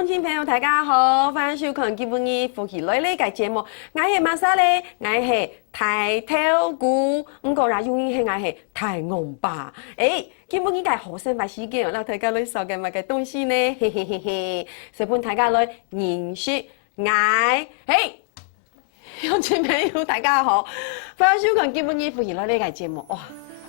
乡亲朋友，大家好，欢迎收看今本日夫妻来嘅节目。我係馬莎咧，我係大頭菇，唔過啦，永遠係我係大昂巴。今本日嘅好生活事件，讓大家來收嘅乜嘅東西呢？嘿嘿嘿嘿，想幫大家來認識我。鄉親朋友，大家好，歡迎收看今本日夫妻來嘅節目。哇！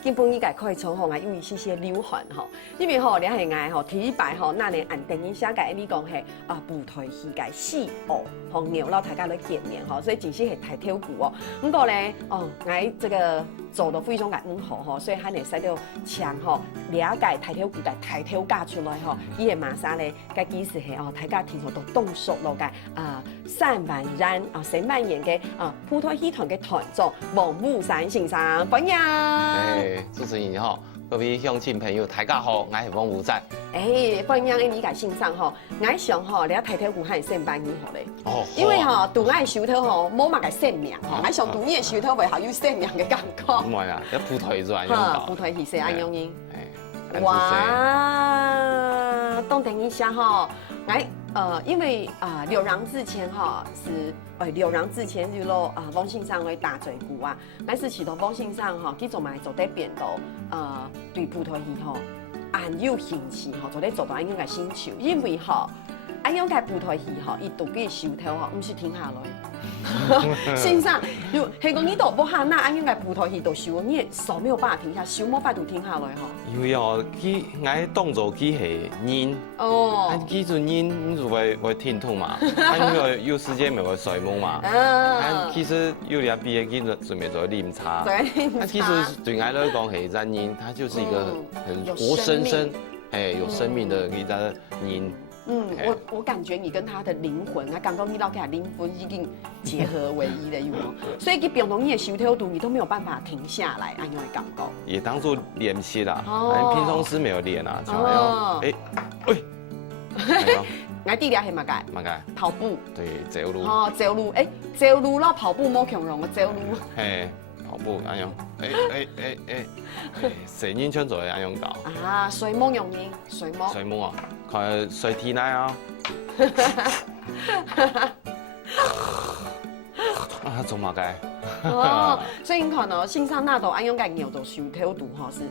今本日可以從吼啊，因為些流汗吼，因為吼你係愛吼第一擺吼，那年按電影寫嘅，你講係啊舞台戲嘅戲哦，和牛老大家來見面吼，所以真是係大跳舞哦。不過咧，哦，我這個做到非常嘅好吼，所以還能使到搶吼了解大跳舞嘅大跳架出來吼，伊嘅馬莎咧，嘅其實係哦，大家聽說都動熟咯嘅單婉然啊，誰扮演嘅舞台戲團嘅團長王慕山先生，歡迎。主持人好，各位鄉親朋友，大家好，我係王慕山。歡迎你嘅欣賞吼，我想吼，你睇大跳舞係先扮演好咧。哦，因為吼，對我嘅手頭吼，冇乜嘅生命吼，我想對你嘅手頭為好有生命嘅感覺。唔係啦，一舞台就係咁舞台戲是安樣嘅。哇，當電影下吼，因為劉郎之前哈是劉郎之前就咯汪先生來打嘴鼓啊，但是起到汪先生哈，佢做埋做啲變到對舞台戲吼，很有興趣吼，做啲做到安樣嘅星球，因為吼安樣嘅舞台戲吼，伊獨嘅手頭吼，唔是停下來。先生，係講呢度冇下那安樣嘅舞台戲度收，你手沒有辦法停下，手冇法度停下來吼。因為哦，佢我動作佢係nhanh，佢就nhanh，你就會停痛嘛，因為有時間咪會睡夢嘛。其實有啲畢業佢準備做練茶，其實對我來講係真nhanh，它就是一個很活生生，有生命的一個nhanh。我感覺你跟他的靈魂，我感覺你老佢嘅靈魂已經結合為一了，有冇？所以佢平常你嘅手頭度，你都沒有辦法停下來，安樣嘅感覺。也當做練習啦，平常時沒有練啊，才要我啲嘢係乜嘅？乜嘅？跑步。對，走路。走路，走路啦，跑步冇強容嘅走路。跑步安樣，成年槍做係安樣搞。水夢容易，水夢。水夢啊，佢水天奶啊。做乜嘅？所以你看哦，新上那度安樣嘅牛度手頭度吼是，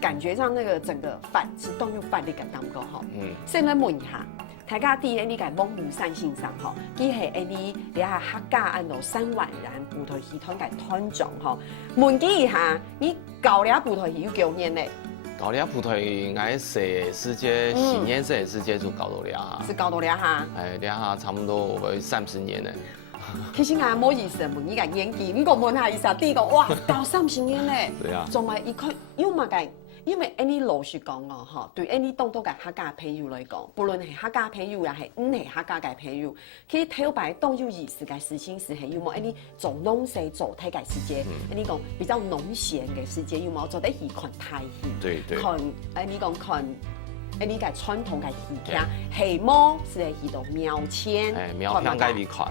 感覺上那個整個飯是動有飯的感覺吼。先來問一下。大家啲呢個汪慕山先生吼，佢係你下客家安度單婉然舞台戲團嘅團長吼。問佢一下，你搞了舞台戲有幾年咧？搞了舞台，我寫世界，新年寫世界就搞到了哈。是搞到了哈？了哈，差不多30年咧。其實我冇意思問呢個演技，不過問下意思，第一個哇，搞30年咧。對啊。仲係一個有乜嘅？因為你老實講哦，嗬，對你當多嘅客家朋友來講，不論係客家朋友也係唔係客家嘅朋友，佢頭擺當有意思嘅事情是係有冇？你做農事做睇嘅時節，你講比較農閒嘅時節有冇做得去看台戲？對對。看你講看你嘅傳統嘅戲劇，戲幕是係去到廟前，廟前該去看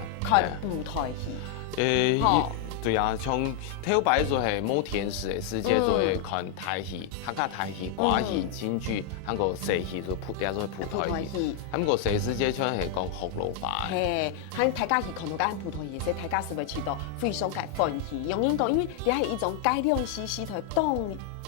舞台戲。對啊，像頭擺就係冇電視嘅世界，就係看台戲、客家台戲、歌戲、京劇，韓國西戲就普，也就係普台戲。韓國西世界全係講福佬話。係，喺大家去看到間普台戲，所以大家是會知道非常嘅歡喜。用英講，因為也係一種改良戲台當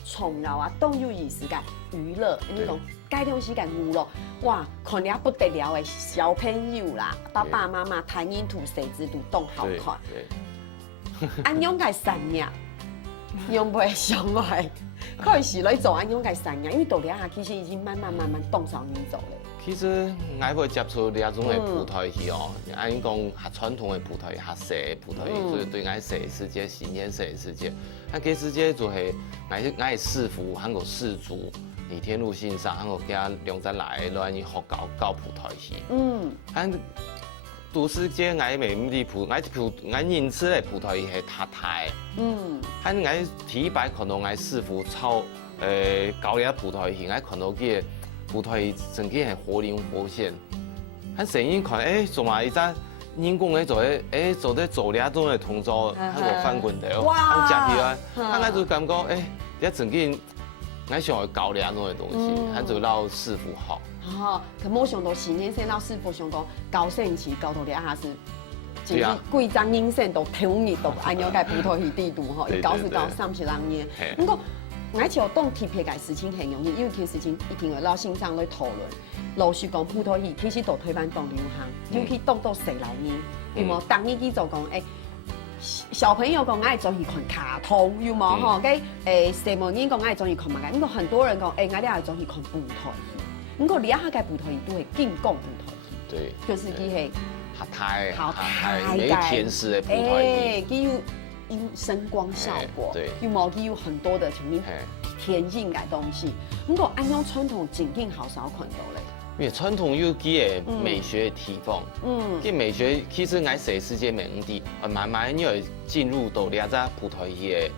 從容啊，當有意思嘅娛樂。你講改良戲嘅娛樂，哇，看了不得了嘅小朋友啦，爸爸媽媽睇影圖、細緻度都好看。安樣嘅神日，用袂上來，開始來做安樣嘅神日，因為到底下其實已經慢慢當上年做咧。其實我會接觸呢種嘅舞台戲哦，按講較傳統嘅舞台戲、較西嘅舞台戲，所以對我西世界、新年西世界，啊，嗰世界就係我係師傅，韓國師祖李天祿先生，韓國家兩隻來來去學教舞台戲。都市界我未唔知舞，我認識嘅舞台戲係塔台。喺我第一擺看到我師傅操教嘅舞台戲，我看到佢舞台戲整個係活靈活現。喺成日看做埋一陣人工嘅做做啲做呢種嘅動作，喺個翻滾頭，喺接起來，我就感覺一整個我想要教你安怎的东西，他就老师傅好。哦，可冇想到是年生老师傅想讲高升期高头了下是。就是贵张阴线都调热都按照个葡萄皮地图吼，伊搞是搞三十人呢。不过，我就当特别个事情很容易，因为其实事情一定会老线上来讨论。老实讲，葡萄皮其实都推翻当流行，尤其当到谁来呢？有冇当你去做讲小朋友讲爱中意看卡通，有冇吼？什么人讲爱中意看嘛？因为很多人讲爱爱中意看葡萄皮，不过你下个葡萄皮都会进贡葡萄皮，对，就是佢系。好太没甜食的葡萄皮，佢有声光效果，对，有冇佢有很多的什么甜性嘅东西。不过按照传统景定好少看到咧。因为传统有几个美学提供，这美学其实爱世世界美地，慢慢因为进入到两只葡萄皮的。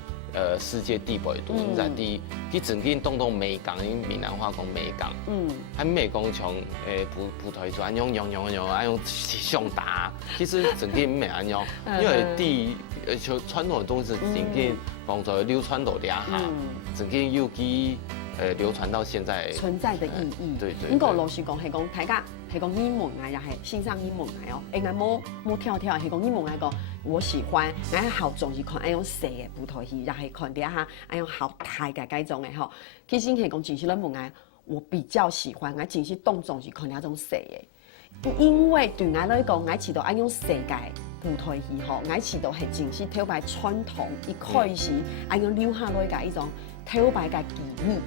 世界地位度，因在啲，佢整天动美港，因闽南话讲美港，喺美讲像葡萄就安用，安用上打，其实整天唔系安用，因为啲就传统的东西整天帮助流传到两下，整天有机流传到现在存在的意义。对对。咁個老實講係講大家係講英文啊，又係欣賞英文啊哦，誒我冇跳係講英文來講，我喜歡，我好中意看愛用寫嘅葡萄戲，又係看啲下愛用好大嘅嗰種嘅吼。其實係講真係咧問我，我比較喜歡，我真係當中是看呢種寫嘅，因為對我來講，我知道愛用寫嘅葡萄戲吼，我知道係真係頭擺傳統一開始愛用留下來嘅一種頭擺嘅記憶。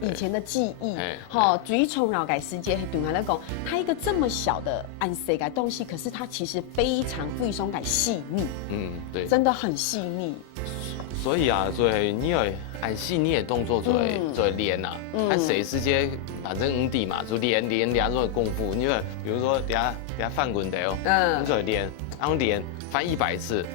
以前的記憶，哈，最重要嘅世界對我來講，它一個這麼小的按世嘅東西，可是它其實非常細膩，對，真的很細膩。所以啊，所以你要按細膩的動作做練啊，按世世界反正5D嘛，就練兩種功夫。因為比如說等下翻滾頭，你就練，然後練翻100次，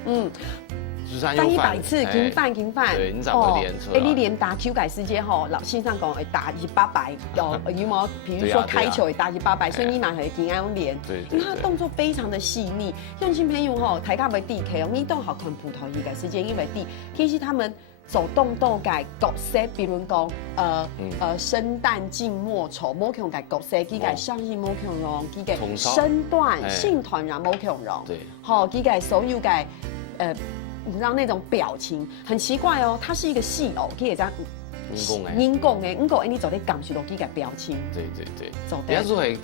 翻100次，緊翻，對，你怎麼練出來？你練打球嘅世界吼，老先生講會打100，有冇？比如說開球會打100，所以你嘛係緊要練，因為它動作非常的細膩。用心朋友吼，大家會記起，你都好看葡萄牙嘅世界，因為其實他們走動到嘅角色，比如講生旦淨末丑，冇強嘅角色，佢嘅相應冇強容，佢嘅身段、性團然冇強容，好，佢嘅所有嘅你知道那種表情很奇怪哦，它是一個戲偶，佢也這樣英講嘅，不過你做啲感受到佢嘅表情。對，有時候係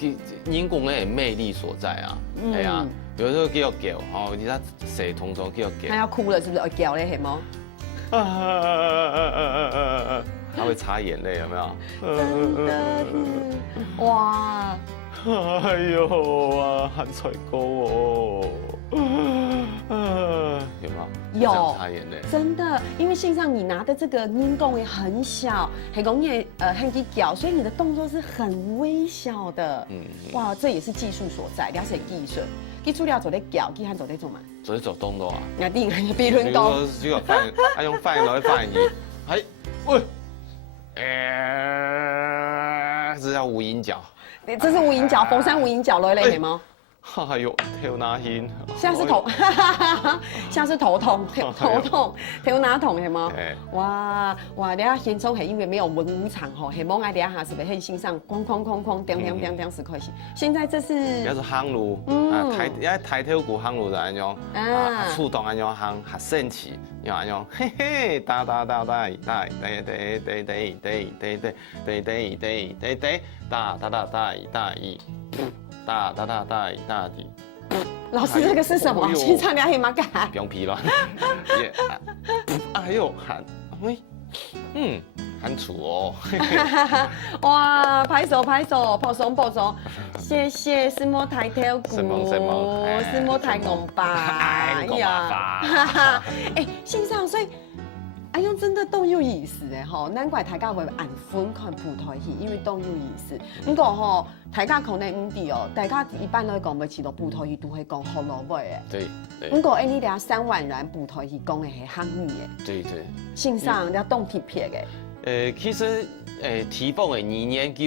英講嘅魅力所在啊，係啊，有時候叫叫，哦，你睇誰通常叫叫。他要哭了，是不是？叫咧，係冇？他會擦眼淚，有沒有？真的是，哇！哎呦啊，很彩高哦。有吗？有，真的，因为线上你拿的这个音弓也很小，很容易很低脚，所以你的动作是很微小的。哇，这也是技术所在，了解技术。佢除了做啲腳，佢還做啲做嘛？做啲做動作啊！我啲比如講，呢個翻，用翻落去翻譯，係喂，這叫無影腳。這是無影腳，鳳山無影腳來嚟係嗎？哎呦，跳哪牽？現在是頭，現在是頭痛，頭痛，跳哪痛係嗎？哇，你睇現場係因為沒有文武場吼，係冇嗌你下是不是很欣賞？哐叮10塊錢。現在這是，叫做行路，抬頭鼓行路就咁樣，觸動咁樣行，下升起，又咁樣，嘿嘿，打，打，打，打，老師，這個是什麼？現場你係乜㗎？不用皮了。哎呦，很粗哦。哇，拍手，抱手，謝謝，是冇抬頭鼓，是冇抬拱吧？哎呀，線上所以。哎呦，真的都有意思誒吼，難怪大家會按歡看葡萄戲，因為都有意思。不過吼，大家可能唔知哦，大家一般來講，會知道葡萄戲都係講胡蘿蔔嘅。對。不過你哋3萬人葡萄戲講嘅係漢語嘅。對。線上你當貼片嘅。其實提供嘅語言叫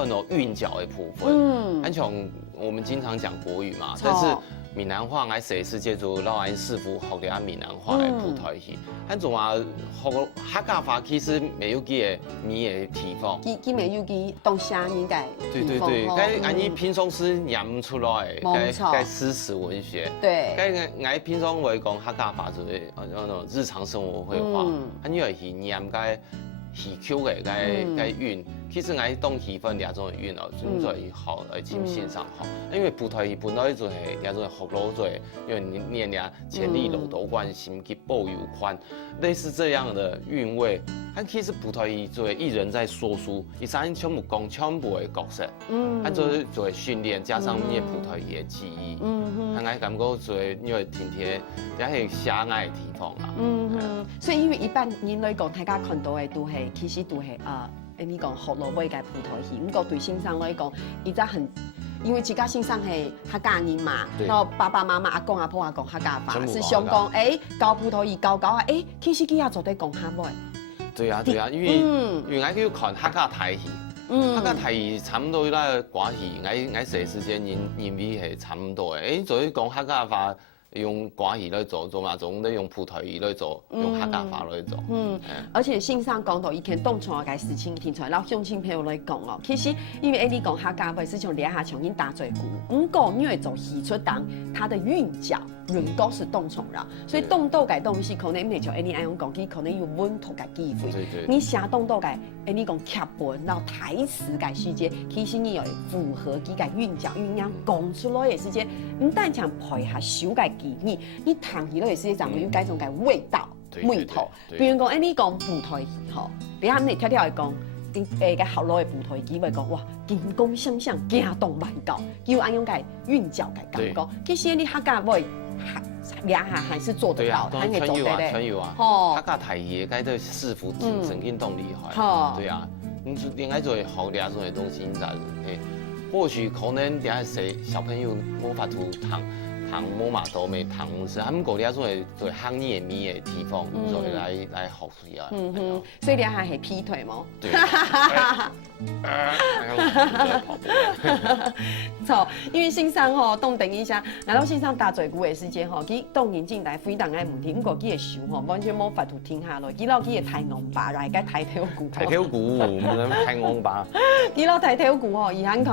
韻腳嘅部分，像我們經常講國語嘛，但是。闽南话，我细时节就老安师傅学了闽南话的普台戏，咱仲话学客家话其实没有几个咪的地方。基没有几东虾应该。对对对，该安尼平常是念不出来的，该诗词文学。对。该俺平常会讲客家话就是日常生活会话，安尼会去念该戏曲的该韵。其实我当戏份两种韵哦，真做好而且欣赏好，因为普台戏本来就系两种学老做，因为念俩千里路途宽，心机步又宽，类似这样的韵味。但其实普台戏做艺人在说书，伊三全部讲全部的角色，按做训练加上你普台戏的记忆，俺感觉做因为天天也是狭隘的地方啦。所以因为一般人来讲，大家看到的都是其实都是你讲学落尾嘅普台戏，不过对先生来讲，伊则很，因为自家先生系客家人嘛，然后爸爸妈妈、阿公阿婆也讲客家话，是想讲教普台戏教其实佢也做得讲下尾。对啊，因为我去看客家台戏，客家台戏差不多那歌戏，我细时间认为系差不多的，做讲客家话。用歌戏来做嘛，总得用普台戏来做，用客家话来做。而且信上讲到以前动创嘅事情听出来，然后乡亲朋友来讲哦，其实因为你讲客家话是像两下重新打嘴鼓，不过因为做戏出档，它的韵脚轮廓是动重了，所以动到嘅东西可能唔像你爱用讲起，可能有稳妥嘅机会。你写动到嘅，你讲剧本然后台词嘅时间，其实你有符合佢嘅韵脚韵样讲出来嘅时间，唔但像配合修改。你谈起落嘅时间，就会有改种嘅味道、味道。比如讲，你讲普台戏吼，你啱你跳跳嚟讲，嘅后来嘅普台戏会讲哇，金光闪闪，惊动万教，有安样嘅韵脚嘅感觉。其实你客家话两下还是做得到，还可以做得全有啊。客家台戏嘅都师傅真真动厉害。对啊，你应该做学两种嘅东西，你才或许可能等下谁小朋友无法度糖摸马都没糖是，他们国家做做行业米的地方，所以来学习啊。所以你还系劈腿吗？对。错，因为先生吼，动等一下，来到线上打嘴鼓的时间吼，佢动人进来非常爱唔听，不过佢嘅手吼完全冇法度停下来，佢老佢嘅太昂巴来个抬头鼓。抬头鼓，唔能太昂巴。佢老抬头鼓吼，伊看，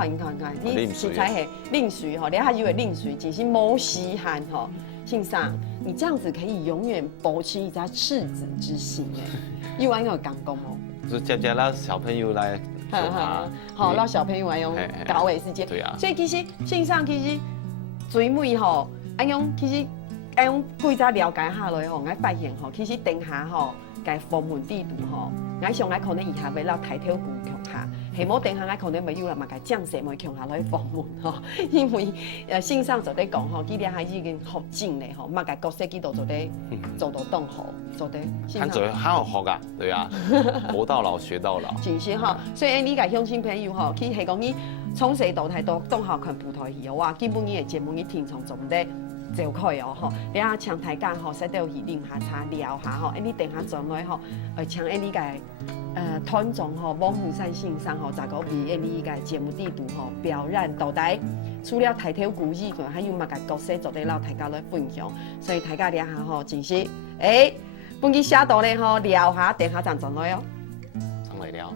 你实在系令水吼，你还以为令水只是冇稀罕吼。先生，你这样子可以永远保持一家赤子之心诶，有安有感觉冇？就接让小朋友来。好，让小朋友用搞的时间。对啊。所以其实线上其实最美吼，安用其实安用几早了解下来吼，我发现吼，其实等下吼，该访问地图吼，我上来可能以下要落抬头鼓强下，下冇等下我可能咪有啦嘛，该降势咪强下来访问吼，因为线上就在讲吼，佢俩已经学精咧吼，嘛该角色佢度做得做到动好，做得。他做好学啊，对啊，活到老学到老。真是吼，所以你个乡亲朋友吼，佢系讲你从细到大都动好看普台戏哦，哇，基本你的节目你听从做唔得。就可以哦吼，你啊请大家吼，使到去啉下茶聊下吼，你等下转来吼，请你个团长吼，王虎山先生吼，再个比你个节目地图吼表演到底，除了抬头鼓以外，还有嘛个角色做得老大家来分享，所以大家聊下吼，真是本期写到咧吼聊下，等下再转来哦，上来聊。